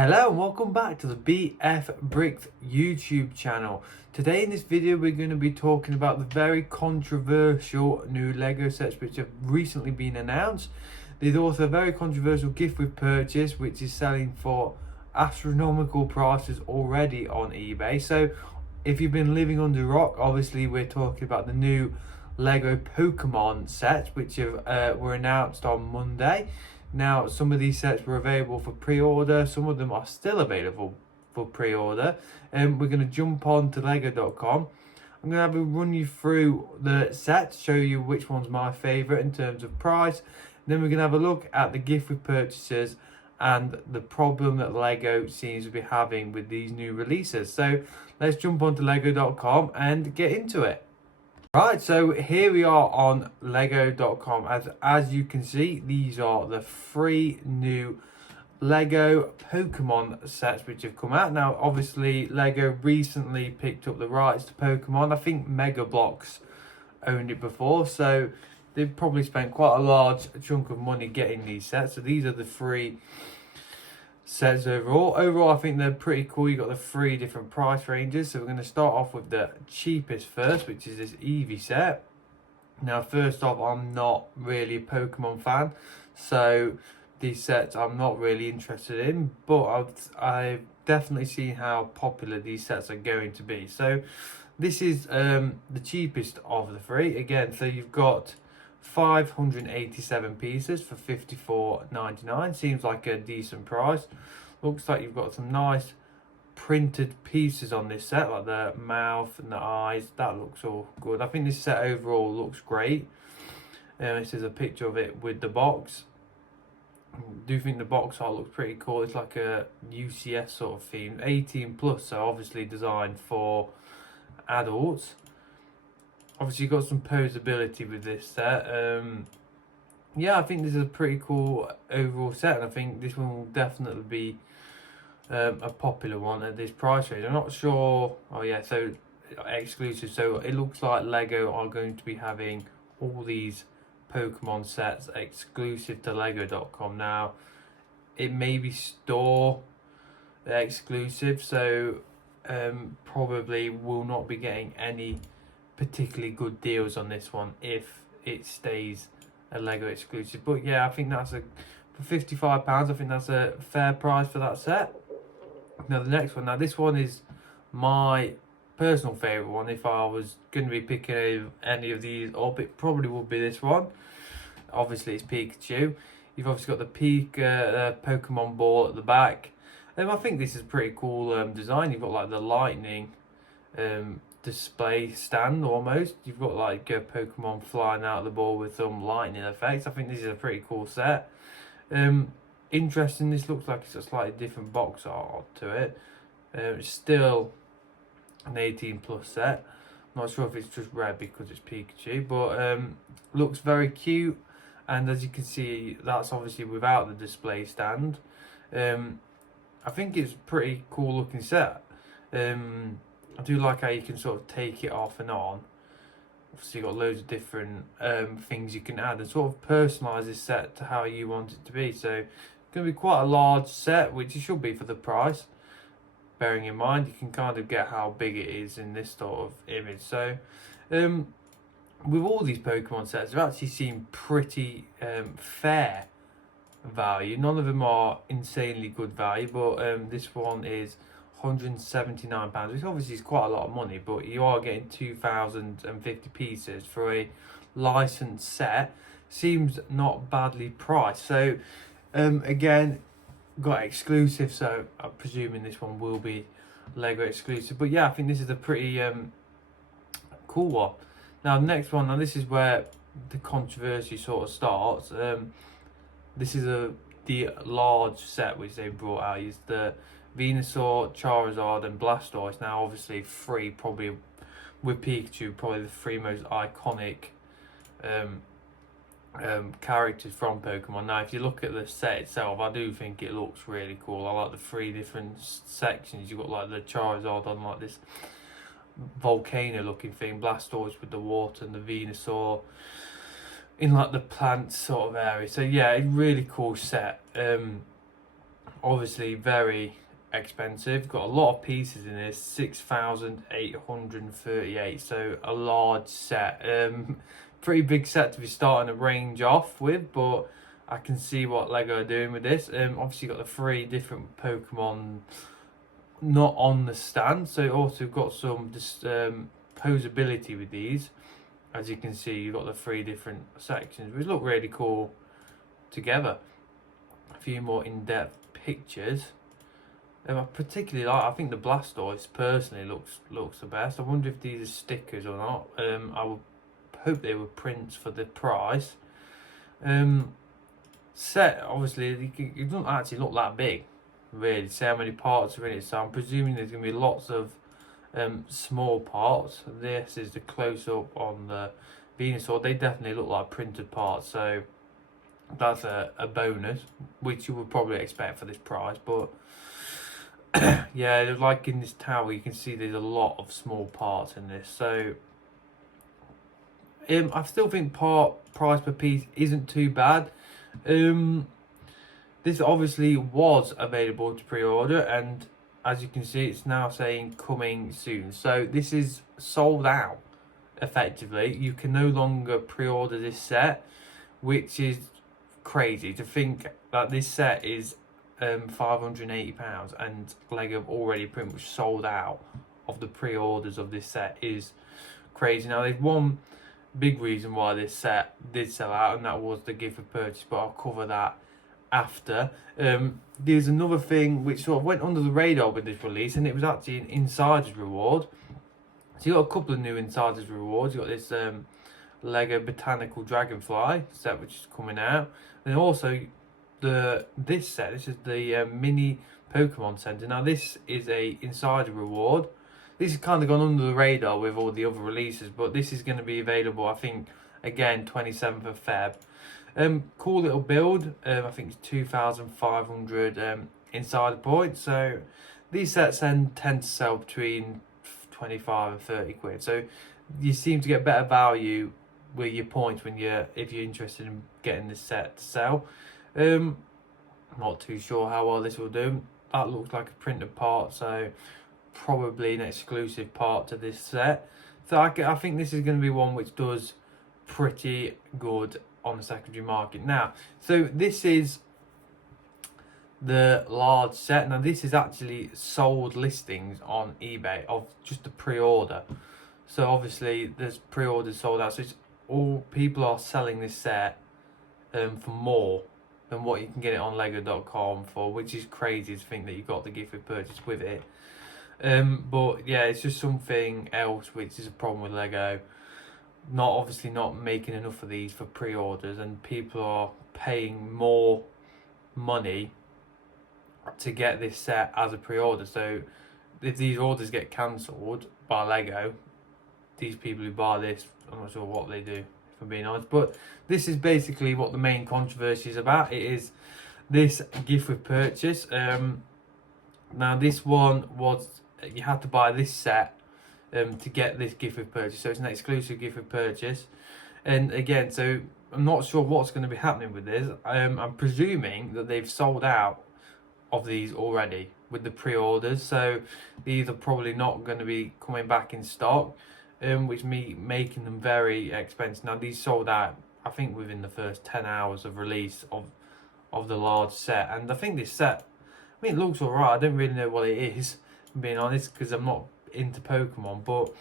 Hello and welcome back to the BF Bricks YouTube channel. Today in this video we're going to be talking about the very controversial new Lego sets which have recently been announced. There's also a very controversial gift with purchase which is selling for astronomical prices already on eBay. So if you've been living under a rock, obviously we're talking about the new Lego Pokémon sets which were announced on Monday. Now, some of these sets were available for pre-order, some of them are still available for pre-order. And we're going to jump on to lego.com. I'm going to have a run you through the sets, show you which one's my favourite in terms of price. Then we're going to have a look at the gift with purchases and the problem that Lego seems to be having with these new releases. So let's jump on to lego.com and get into it. Right, so here we are on lego.com. As you can see, these are the 3 new Lego Pokemon sets which have come out. Now, obviously, Lego recently picked up the rights to Pokemon. I think Mega Bloks owned it before, so they've probably spent quite a large chunk of money getting these sets. So these are the 3 sets overall. I think they're pretty cool. You got the 3 different price ranges. So we're going to start off with the cheapest first, which is this Eevee set. Now, first off, I'm not really a Pokemon fan, so these sets I'm not really interested in, but I've definitely seen how popular these sets are going to be. So this is the cheapest of the 3 again. So you've got 587 pieces for $54.99. Seems like a decent price. Looks like you've got some nice printed pieces on this set, like the mouth and the eyes. That looks all good. I think this set overall looks great. This is a picture of it with the box. I do think the box art looks pretty cool. It's like a UCS sort of theme, 18 plus, so obviously designed for adults. Obviously, you've got some posability with this set. Yeah, I think this is a pretty cool overall set, and I think this one will definitely be a popular one at this price range. I'm not sure. Oh yeah, so exclusive. So it looks like Lego are going to be having all these Pokemon sets exclusive to lego.com. Now, it may be store exclusive, so probably will not be getting any particularly good deals on this one if it stays a Lego exclusive. But yeah, I think that's for £55. I think that's a fair price for that set. Now the next one. Now this one is my personal favourite one. If I was going to be picking any of these up, it probably would be this one. Obviously, it's Pikachu. You've obviously got the Pokemon ball at the back. I think this is pretty cool design. You've got like the lightning display stand almost. You've got like a Pokemon flying out of the ball with some lightning effects. I think this is a pretty cool set. Interesting. This looks like it's a slightly different box art to it. It's still an 18 plus set. Not sure if it's just red because it's Pikachu, but looks very cute. And as you can see, that's obviously without the display stand. I think it's a pretty cool looking set. I do like how you can sort of take it off and on. Obviously, you've got loads of different things you can add and sort of personalise this set to how you want it to be. So it's going to be quite a large set, which it should be for the price. Bearing in mind, you can kind of get how big it is in this sort of image. So with all these Pokemon sets, they've actually seem pretty fair value. None of them are insanely good value, but this one is £179, which obviously is quite a lot of money, but you are getting 2,050 pieces for a licensed set. Seems not badly priced. So again, got exclusive, so I'm presuming this one will be Lego exclusive. But yeah, I think this is a pretty cool one. Now the next one, now this is where the controversy sort of starts. This is the large set which they brought out. Is the Venusaur, Charizard and Blastoise. Now obviously 3, probably with Pikachu, probably the 3 most iconic characters from Pokemon. Now if you look at the set itself, I do think it looks really cool. I like the 3 different sections. You've got like the Charizard on like this volcano looking thing, Blastoise with the water, and the Venusaur in like the plant sort of area. So yeah, a really cool set. Obviously very expensive. Got a lot of pieces in this, 6,838. So a large set. Pretty big set to be starting a range off with, but I can see what Lego are doing with this. Obviously got the 3 different Pokemon not on the stand, so also got some posability with these. As you can see, you've got the 3 different sections, which look really cool together. A few more in-depth pictures. I particularly like, I think the Blastoise personally looks the best. I wonder if these are stickers or not. I would hope they were prints for the price. Set, obviously, it doesn't actually look that big, really. See how many parts are in it. So I'm presuming there's going to be lots of small parts. This is the close-up on the Venusaur. They definitely look like printed parts, so that's a bonus, which you would probably expect for this price. But yeah, like in this tower, you can see there's a lot of small parts in this. So I still think price per piece isn't too bad. This obviously was available to pre-order, and as you can see, it's now saying coming soon. So this is sold out, effectively. You can no longer pre-order this set, which is crazy to think that this set is £580 and Lego have already pretty much sold out of the pre-orders of this set. Is crazy. Now there's one big reason why this set did sell out, and that was the gift of purchase, but I'll cover that after. There's another thing which sort of went under the radar with this release, and it was actually an insider's reward. So you got a couple of new insider's rewards. You got this Lego Botanical Dragonfly set which is coming out, and also this set. This is the mini Pokemon Center. Now this is a insider reward. This has kind of gone under the radar with all the other releases, but this is going to be available, I think, again 27th of Feb. Cool little build. I think it's 2,500 insider points. So these sets tend to sell between 25 and 30 quid. So you seem to get better value with your points if you're interested in getting this set to sell. Not too sure how well this will do. That looks like a printed part, so probably an exclusive part to this set. So I think this is going to be one which does pretty good on the secondary market. Now, so this is the large set. Now this is actually sold listings on eBay of just the pre-order. So obviously there's pre-orders sold out. So it's all people are selling this set for more than what you can get it on Lego.com for, which is crazy to think that you got the gift with purchase with it. But yeah, it's just something else which is a problem with Lego. Obviously not making enough of these for pre-orders, and people are paying more money to get this set as a pre-order. So if these orders get cancelled by Lego, these people who buy this, I'm not sure what they do, if I'm being honest. But this is basically what the main controversy is about. It is this gift with purchase. Now this one was, you had to buy this set to get this gift with purchase. So it's an exclusive gift with purchase. And again, so I'm not sure what's going to be happening with this. I'm presuming that they've sold out of these already with the pre-orders. So these are probably not going to be coming back in stock, which making them very expensive. Now these sold out, I think, within the first 10 hours of release of the large set. And I think this set, I mean, it looks alright. I don't really know what it is, if I'm being honest, because I'm not into Pokemon, but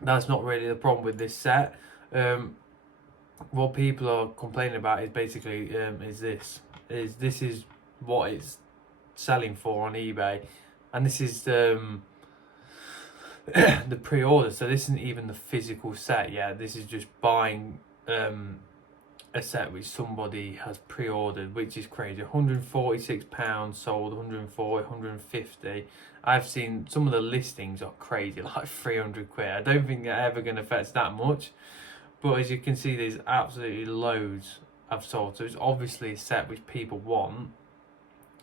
that's not really the problem with this set. What people are complaining about is basically this is what it's selling for on eBay, and this is the pre-order. So this isn't even the physical set yet. This is just buying a set which somebody has pre-ordered, which is crazy. £146 sold, 140, 150. I've seen some of the listings are crazy, like 300 quid. I don't think they're ever going to fetch that much, but as you can see, there's absolutely loads I've sold. So it's obviously a set which people want.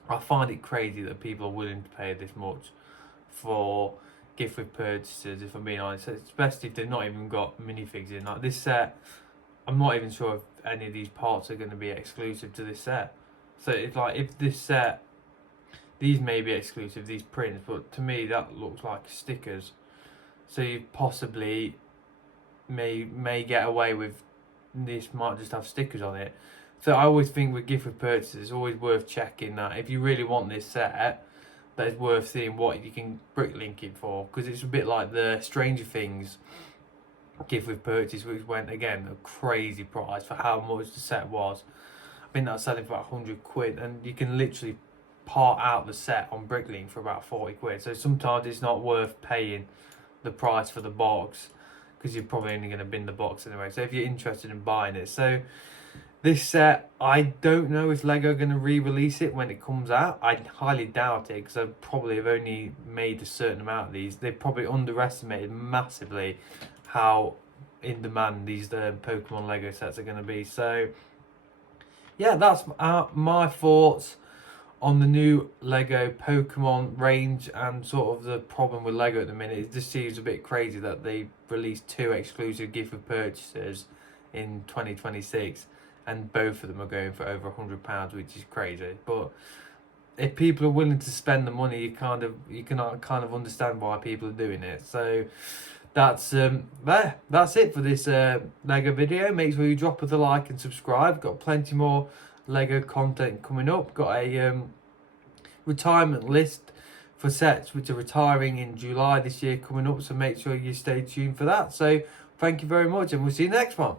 I find it crazy that people are willing to pay this much for gift with purchases, if I'm being honest, especially if they've not even got minifigs in. Like this set, I'm not even sure if any of these parts are going to be exclusive to this set. So if this set These may be exclusive, these prints, but to me that looks like stickers. So you possibly may get away with this, might just have stickers on it. So I always think with gift with purchases, it's always worth checking that if you really want this set, that it's worth seeing what you can bricklink it for, because it's a bit like the Stranger Things gift with purchase, which went again a crazy price for how much the set was. I think that's selling for about 100 quid, and you can literally part out the set on Bricklink for about 40 quid. So sometimes it's not worth paying the price for the box, because you're probably only going to bin the box anyway. So if you're interested in buying it, so this set, I don't know if Lego are going to re-release it when it comes out. I highly doubt it, because I probably have only made a certain amount of these. They probably underestimated massively how in demand these Pokemon Lego sets are going to be. So yeah, that's my thoughts on the new Lego Pokemon range, and sort of the problem with Lego at the minute. It just seems a bit crazy that they released 2 exclusive gift with purchases in 2026, and both of them are going for over £100, which is crazy. But if people are willing to spend the money, you can kind of understand why people are doing it. So that's that's it for this Lego video. Make sure you drop us a like and subscribe. Got plenty more Lego content coming up. Got a retirement list for sets which are retiring in July this year coming up, so make sure you stay tuned for that. So thank you very much, and we'll see you next one.